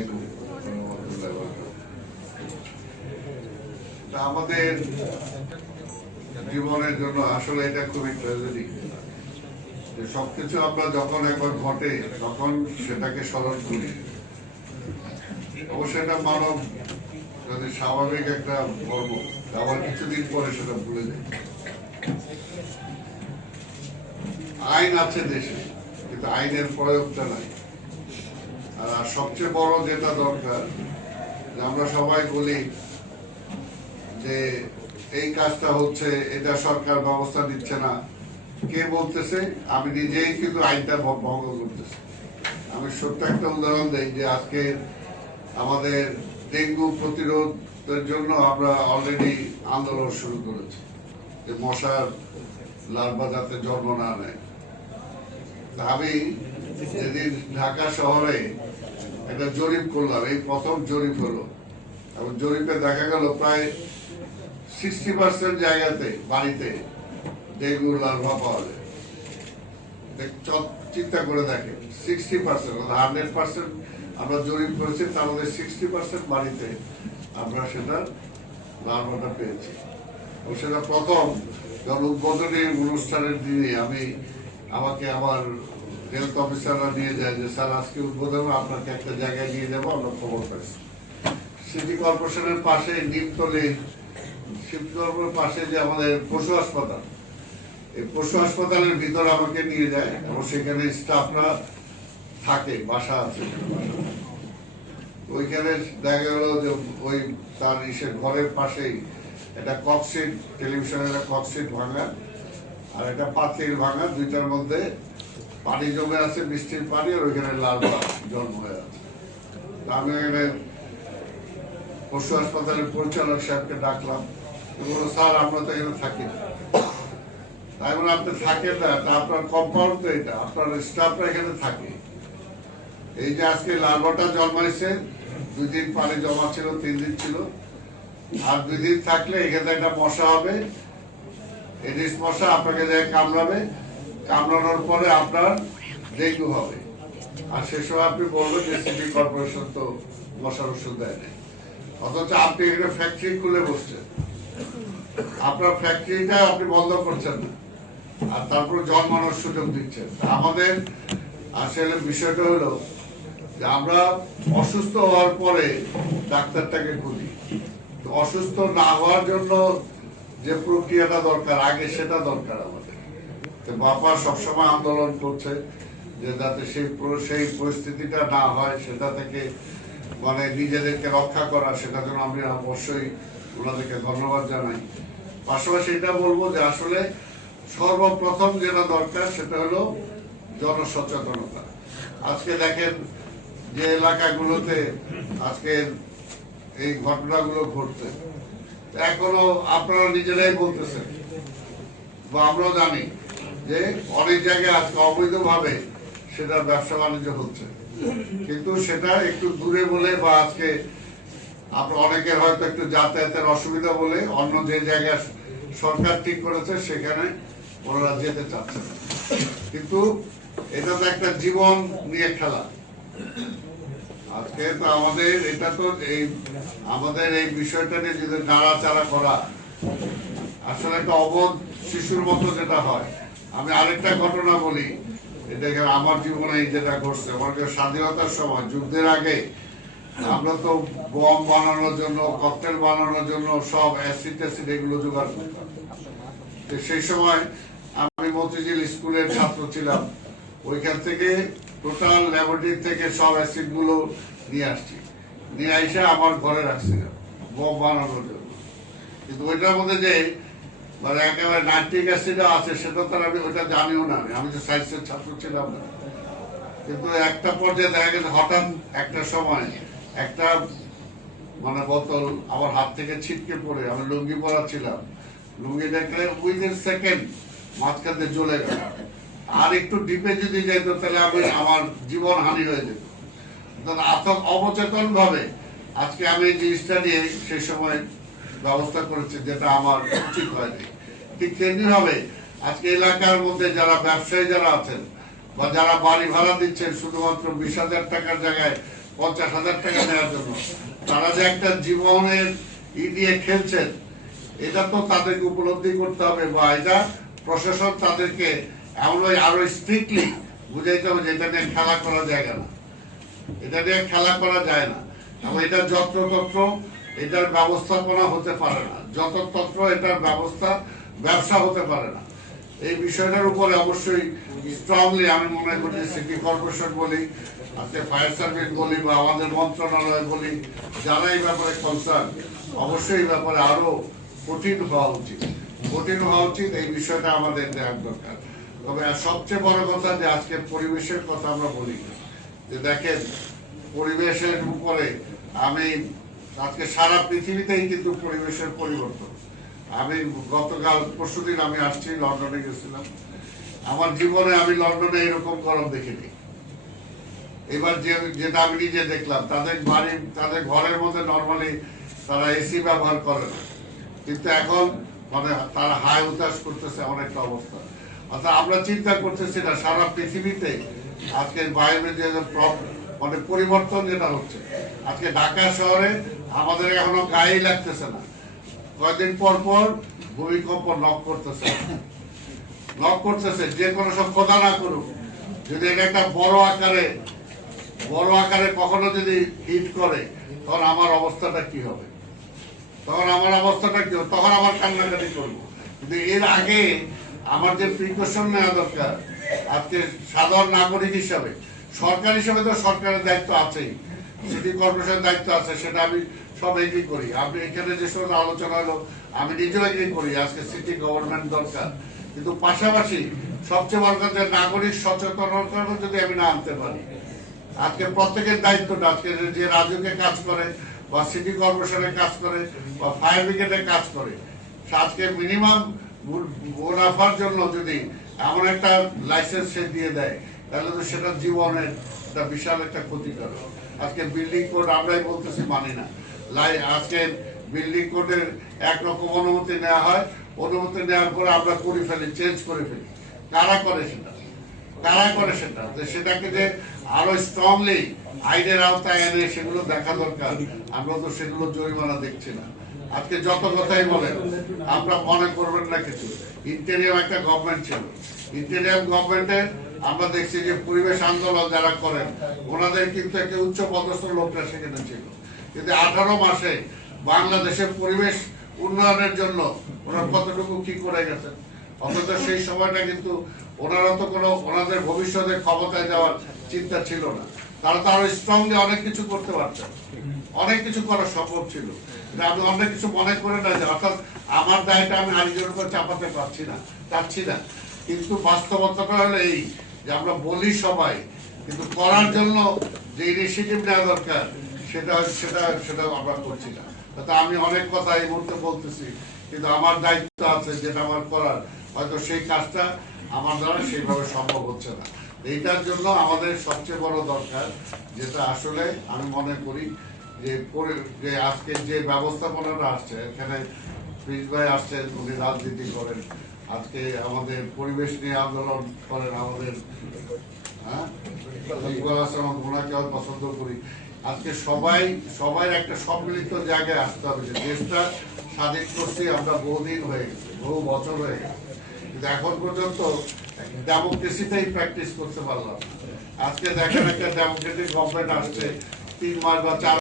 আলাইকুম ওয়া রাহমাতুল্লাহি ওয়া বারাকাতুহু। আমাদের জীবনের জন্য আসলে এটা খুবই ট্র্যাজেডি যে সবকিছু আমরা যখন একবার ঘটে তখন সেটাকে স্মরণ করি। অবশ্যই এটা মানব যদি স্বাভাবিক একটা কর্ম, আবার কিছুদিন পরে সেটা ভুলে যায়। আইন আছে দেশে, কিন্তু আইনের প্রয়োগটা নাই। আর সবচেয়ে বড় যেটা দরকার, যে আমরা সবাই বলি যে এই কাজটা হচ্ছে, এটা সরকার ব্যবস্থা দিচ্ছে না, কে বলতেছে? আমি নিজেই কিন্তু আইনটা ভঙ্গ করতেছি। আমি সত্য একটা উদাহরণ দেই যে আজকে আমাদের ডেঙ্গু প্রতিরোধের জন্য আমরা অলরেডি আন্দোলন শুরু করেছি যে মশার লার্ভা যাতে জন্ম না নেয়। আমি যেদিন ঢাকা শহরে একটা জরিপ করলাম, এই প্রথম জরিপ হলো, এবং জরিপে দেখা গেল প্রায় 60% জায়গাতে বাড়িতে ডেঙ্গুর লার্ভা পাওয়া যায়। চিন্তা করে দেখেন, 60%, 100% আমরা জরিপ করেছি, তার মধ্যে 60% বাড়িতে আমরা সেটা লার্ভাটা পেয়েছি। ও সেটা প্রথম যখন উদ্বোধনী অনুষ্ঠানের দিনে আমাকে আমার হেলথ অফিসাররা নিয়ে যায় যে স্যার আজকে উদ্বোধন, আপনাকে একটা জায়গায় নিয়ে যাবো, আমরা খবর পাইছি সিটি কর্পোরেশনের পাশে নিমতলী, সিটি কর্পোরেশনের পাশে যে আমাদের পশু হাসপাতাল, এই পশু হাসপাতালের ভিতরে আমাকে নিয়ে যায় এবং সেখানে স্টাফরা থাকে, বাসা আছে। ওইখানে দেখা গেল যে ওই তার ঘরের পাশেই একটা ককশিট, টেলিভিশনের একটা ককশিট ভাঙা আর একটা পাতিল ভাঙা, দুইটার মধ্যে পানি জমে আছে, বৃষ্টির পানি, আর ওইখানে লার্ভা জন্ম হয়ে আছে। আমি এখানে পশু হাসপাতালের পরিচালক সাহেবকে ডাকলাম, বললো স্যার আমরা তো এখানে থাকি না। তাই বলে আপনি থাকেন না, তা আপনার কম্পাউন্ড তো এটা, আপনার স্টাফরা এখানে থাকে। এই যে আজকে লার্ভাটা জন্মাইছে, 2 দিন পানি জমা ছিল, 3 দিন ছিল, আর 2 দিন থাকলে এখানে একটা মশা হবে, এডিস মশা আপনাকে যায় কামড়াবে, কামড়ানোর পরে আপনার ডেঙ্গু হবে। আর সে সময় আপনি বলবেন যে সিটি কর্পোরেশন তো মশার ওষুধ দেয় না, অথচ আপনি এখানে ফ্যাক্টরি খুলে বসছেন, আপনার ফ্যাক্টরিটা আপনি বন্ধ করছেন না, আর তারপর জন্মানোর সুযোগ দিচ্ছেন। আমাদের আসলে বিষয়টা হলো যে আমরা অসুস্থ হওয়ার পরে ডাক্তারটাকে খুঁজি, অসুস্থ না হওয়ার জন্য যে প্রক্রিয়াটা দরকার আগে, সেটা দরকার আমাদের। বাবা সবসময় আন্দোলন করছে যে যাতে সেই পরিস্থিতিটা না হয়, সেটা থেকে মানে নিজেদেরকে রক্ষা করা, সেটা জন্য আমি অবশ্যই ওনাদেরকে ধন্যবাদ জানাই। পাশাপাশি এটা বলবো যে আসলে সর্বপ্রথম যেটা দরকার সেটা হলো জনসচেতনতা। আজকে দেখেন যে এলাকাগুলোতে আজকে এই ঘটনাগুলো ঘটছে, এখনো আপনারা নিজেরাই বলতেছেন বা আমরাও জানি যে অনেক জায়গায় আজকে অবৈধভাবে সেটার ব্যবসা বাণিজ্য হচ্ছে, কিন্তু সেটা একটু দূরে বলে বা আজকে আপনার অনেকের হয়তো একটু যাতায়াতের অসুবিধা বলে অন্য যে জায়গায় সরকার ঠিক করেছে সেখানে ওনারা যেতে চাচ্ছে না। কিন্তু এটা তো একটা জীবন নিয়ে খেলা। আজকে তো আমাদের এটা তো আমাদের এই বিষয়টা নিয়ে যদি নাড়াচাড়া করা, আসলে একটা অবোধ শিশুর মতো যেটা হয়। আমি আরেকটা ঘটনা বলি, এটা আমার জীবনে যেটা ঘটছে, আমাদের স্বাধীনতার সময়, যুদ্ধের আগে আমরা তো বম বানানোর জন্য, ককটেল বানানোর জন্য সব অ্যাসিড ট্যাসিড এগুলো জোগাড় করতাম। সেই সময় আমি মতিঝিল স্কুলের ছাত্র ছিলাম, ওইখান থেকে টোটাল ল্যাবরেটরি থেকে সব অ্যাসিড গুলো নিয়ে আসছি, নিয়ে এসে আমার ঘরে রাখছিলাম বম বানানোর জন্য। কিন্তু ওইটার মধ্যে যে মানে একেবারে নাইট্রিক অ্যাসিডও আছে, সেটা তো আমি ওইটা জানিও না, আমি তো সায়েন্সের ছাত্র ছিলাম না। কিন্তু একটা পর্যায়ে দেখা গেছে হঠাৎ একটা সময় একটা মানে বোতল আমার হাত থেকে ছিটকে পড়ে, আমি লুঙ্গি পরা ছিলাম, লুঙ্গি দেখলে উইদিন সেকেন্ড মাঝখানে জ্বলে গেল। আর একটু ডিপে যদি যেত তাহলে আমার জীবন হানি হয়ে যেত। অবচেতন ভাবে আজকে আমি এই জিনিসটা নিয়ে সেই সময় ব্যবস্থা করেছি, যেটা আমার উচিত হয়নি। ঠিক তেমনি ভাবে আজকে এলাকার মধ্যে যারা ব্যবসায়ী যারা আছেন বা যারা বাড়ি ভাড়া দিচ্ছেন, শুধুমাত্র 20,000 টাকার জায়গায় 50,000 টাকা নেওয়ার জন্য। তারা যে একটা জীবনের দিয়ে খেলছেন, এটা তো তাদেরকে উপলব্ধি করতে হবে, বা এটা প্রশাসন তাদেরকে আরো স্ট্রিক্টলি বুঝাইতে হবে যে এটা নিয়ে খেলা করা যায় না, এটা নিয়ে খেলা করা যায় না। এবং এটা যত্রতত্র এটার ব্যবস্থাপনা হতে পারে না, যত্রতত্র এটার ব্যবসা হতে পারে না। এই বিষয়টার উপরে অবশ্যই স্ট্রংলি আমি মনে করি সিটি কর্পোরেশন বলি, আজকে ফায়ার সার্ভিস বলি, বা আমাদের মন্ত্রণালয় বলি, যারা এই ব্যাপারে কনসার্ন, অবশ্যই এই ব্যাপারে আরো কঠিন হওয়া উচিত। এই বিষয়টা আমাদের দেওয়ার দরকার। তবে সবচেয়ে বড় কথা যে আজকে পরিবেশের কথা আমরা বলি, যে দেখেন পরিবেশের উপরে আমি আজকে সারা পৃথিবীতেই কিন্তু পরিবেশের পরিবর্তন। আমি গতকাল পরশুদিন আমি আসছি, লন্ডনে গেছিলাম। আমার জীবনে আমি লন্ডনে এরকম গরম দেখিনি। এবার যেটা আমি নিজে দেখলাম, তাদের ঘরের মধ্যে নর্মালি তারা এসি ব্যবহার করে না, কিন্তু এখন মানে তারা হাই উতাস করতেছে অনেকটা অবস্থা। অর্থাৎ আমরা চিন্তা করতেছি না সারা পৃথিবীতে আজকে বায়ুর যে মানে পরিবর্তন যেটা হচ্ছে, আজকে ঢাকা শহরে আমাদের এখনো গায়ে লাগতেছে না, কয়েকদিন পর পর ভূমিকম্প নক করতেছে, যে কোনো সব কথা না করুক, যদি এটা একটা বড় আকারে কখনো যদি হিট করে, তখন আমার অবস্থাটা কি হবে? তখন আমার কান্নাকাটি করবো। কিন্তু এর আগে আমার যে প্রিকশন নেওয়া দরকার, আজকে সাধারণ নাগরিক হিসাবে, সরকার হিসাবে তো সরকারের দায়িত্ব আছেই, সিটি কর্পোরেশনের দায়িত্ব আছে, সেটা আমি সব এগ্রি করি। আপনি এখানে যে সমস্ত আলোচনা হলো আমি নিজেও এগ্রি করি, আজকে সিটি গভর্নমেন্ট দরকার। কিন্তু পাশাপাশি সবচেয়ে বড় কথা, নাগরিক সচেতনতা যদি আমি না আনতে পারি, আজকে প্রত্যেকের দায়িত্বটা, আজকে যে রাজুকে কাজ করে, বা সিটি কর্পোরেশনের কাজ করে, বা ফায়ার ব্রিগেডের কাজ করে, আজকে মিনিমাম মুনাফার জন্য যদি এমন একটা লাইসেন্স সে দিয়ে দেয়, তাহলে তো সেটা জীবনের একটা বিশাল একটা ক্ষতিকর। আজকে বিল্ডিং কোড আমরাই বলতেছি মানি না, আজকে বিল্ডিং কোডের একরকম অনুমতি নেওয়া হয়, অনুমতি নেওয়ার পরে আমরা চেঞ্জ করে ফেলি। কারা করে সেটা সেটাকে যে আরো স্ট্রংলি আইনের আওতায় এনে সেগুলো দেখা দরকার। আমরা তো সেগুলো জরিমানা দেখছি না। আজকে যত কথাই বলেন, আমরা মনে করবেন না কিছু, ইন্টেরিয়াম একটা গভর্নমেন্ট ছিল, ইন্টেরিয়াম গভর্নমেন্টের আমরা দেখছি যে পরিবেশ আন্দোলন যারা করেন, ওনাদের কিন্তু একটা উচ্চ পদস্থ লোকরা সেখানে ছিল, কিন্তু 18 মাসে বাংলাদেশের পরিবেশ উন্নয়নের জন্য ওরা কতটুকু কি করে গেছেন। অথচ সেই সময়টা কিন্তু ওনারা তো ওনাদের ভবিষ্যতে ক্ষমতায় যাওয়ার চিন্তা ছিল না। তারা তো আরো স্ট্রংলি অনেক কিছু করতে পারতেন, অনেক কিছু করা সম্ভব ছিল। আমি অনেক কিছু মনে করে না যে অর্থাৎ আমার দায়টা আমি আরেকজনের উপর চাপাতে চাচ্ছি না, কিন্তু বাস্তবতাটা হলো এই যে আমরা বলি সবাই, কিন্তু করার জন্য যে ইনিশিয়েটিভ নেওয়া দরকার সেটা আমরা করছি না। আমি অনেক কথা এই মুহূর্তে বলতেছি, কিন্তু আমার দায়িত্ব আছে যেটা আমার করার, হয়তো সেই কাজটা আমার দ্বারা সেইভাবে সম্ভব হচ্ছে না। এইটার জন্য আমাদের সবচেয়ে বড় দরকার, যেটা আসলে আমি মনে করি যে আজকে যে ব্যবস্থাপনাটা আসছে, এখানে প্রিন্স ভাই আসছেন, উনি রাজনীতি করেন, আজকে আমাদের পরিবেশ নিয়ে আন্দোলন করেন, আমাদের ওনাকে পছন্দ করি। আজকে সবাই একটা সম্মিলিত জায়গায় আসতে হবে যে দেশটা স্বাধীন করছি আমরা বহু বছর হয়ে গেছে, কিন্তু এখন পর্যন্ত ডেমোক্রেসিটাই প্র্যাকটিস করতে পারলাম না। আজকে দেখেন একটা ডেমোক্রেটিক গভর্নমেন্ট আসছে 3 মাস বা 4